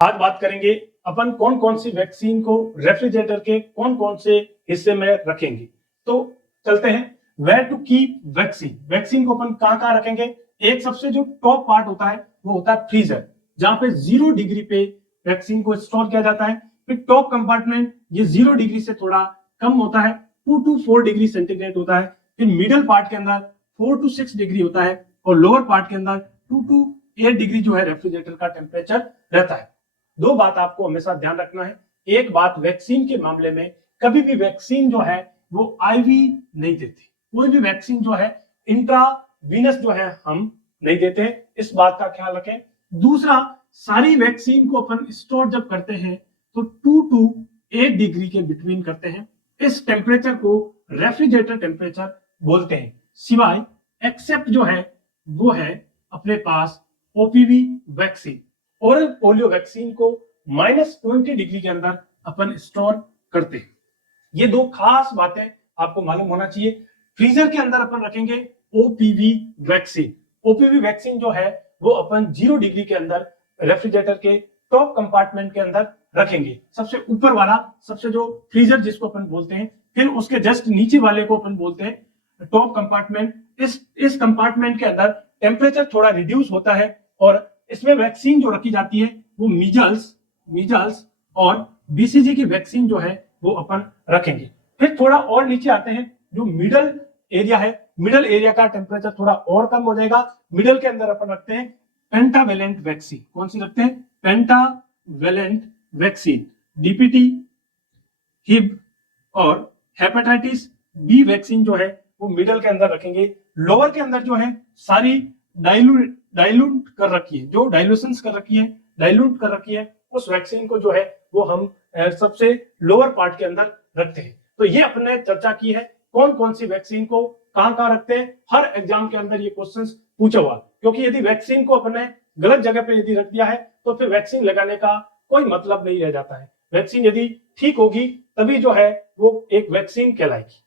आज बात करेंगे अपन कौन कौन सी वैक्सीन को रेफ्रिजरेटर के कौन कौन से हिस्से में रखेंगे। तो चलते हैं, where to keep vaccine. Vaccine को अपन कहाँ रखेंगे। एक सबसे जो टॉप पार्ट होता है वो होता है फ्रीजर, जहां पे 0 डिग्री पे वैक्सीन को स्टोर किया जाता है। फिर टॉप कंपार्टमेंट ये 0 डिग्री से थोड़ा कम होता है, 2 to 4 डिग्री सेंटीग्रेड होता है। फिर मिडल पार्ट के अंदर 4 to 6 डिग्री होता है और लोअर पार्ट के अंदर 2 to 8 डिग्री जो है रेफ्रिजरेटर का टेम्परेचर रहता है। दो बात आपको हमेशा ध्यान रखना है। एक बात, वैक्सीन के मामले में कभी भी वैक्सीन जो है वो आईवी नहीं देती। कोई भी वैक्सीन जो है इंट्रावीनस जो है हम नहीं देते, इस बात का ख्याल रखें। दूसरा, सारी वैक्सीन को अपन स्टोर जब करते हैं तो 2 to 8 डिग्री के बिटवीन करते हैं। इस टेम्परेचर को रेफ्रिजरेटर टेम्परेचर बोलते हैं। सिवाय एक्सेप्ट जो है वो है अपने पास OPV vaccine. Oral polio vaccine को -20 डिग्री के अंदर अपन स्टोर करते हैं। ये दो खास बातें आपको मालूम होना चाहिए। फ्रीजर के अंदर अपन रखेंगे ओपीवी वैक्सीन। ओपीवी वैक्सीन जो है वो अपन 0 डिग्री के अंदर रेफ्रिजरेटर के टॉप कंपार्टमेंट के अंदर रखेंगे, सबसे ऊपर वाला, सबसे जो फ्रीजर जिसको अपन बोलते हैं। फिर उसके जस्ट नीचे वाले को अपन बोलते हैं टॉप कंपार्टमेंट। इस कंपार्टमेंट के अंदर टेम्परेचर थोड़ा रिड्यूस होता है और इसमें वैक्सीन जो रखी जाती है वो मीजल्स और बीसीजी की वैक्सीन जो है वो अपन रखेंगे। फिर थोड़ा और नीचे आते हैं, जो मिडल एरिया है, मिडल एरिया का टेम्परेचर थोड़ा और कम हो जाएगा। मिडल के अंदर अपन रखते हैं पेंटावेलेंट वैक्सीन। कौन सी रखते हैं? पेंटावेलेंट वैक्सीन, डीपीटी, हिब और हेपेटाइटिस बी वैक्सीन जो है वो मिडल के अंदर रखेंगे। लोअर के अंदर जो है सारी डाइल्यूट कर रखी है, जो डाइल्यूशंस कर रखी है, डाइल्यूट कर रखी है, उस वैक्सीन को जो है वो हम सबसे लोअर पार्ट के अंदर रखते हैं। तो ये अपने चर्चा की है कौन कौन सी वैक्सीन को कहां रखते हैं। हर एग्जाम के अंदर ये क्वेश्चंस पूछा हुआ, क्योंकि यदि वैक्सीन को अपने गलत जगह पे यदि रख दिया है तो फिर वैक्सीन लगाने का कोई मतलब नहीं रह जाता है। वैक्सीन यदि ठीक होगी तभी जो है वो एक वैक्सीन कहलाएगी।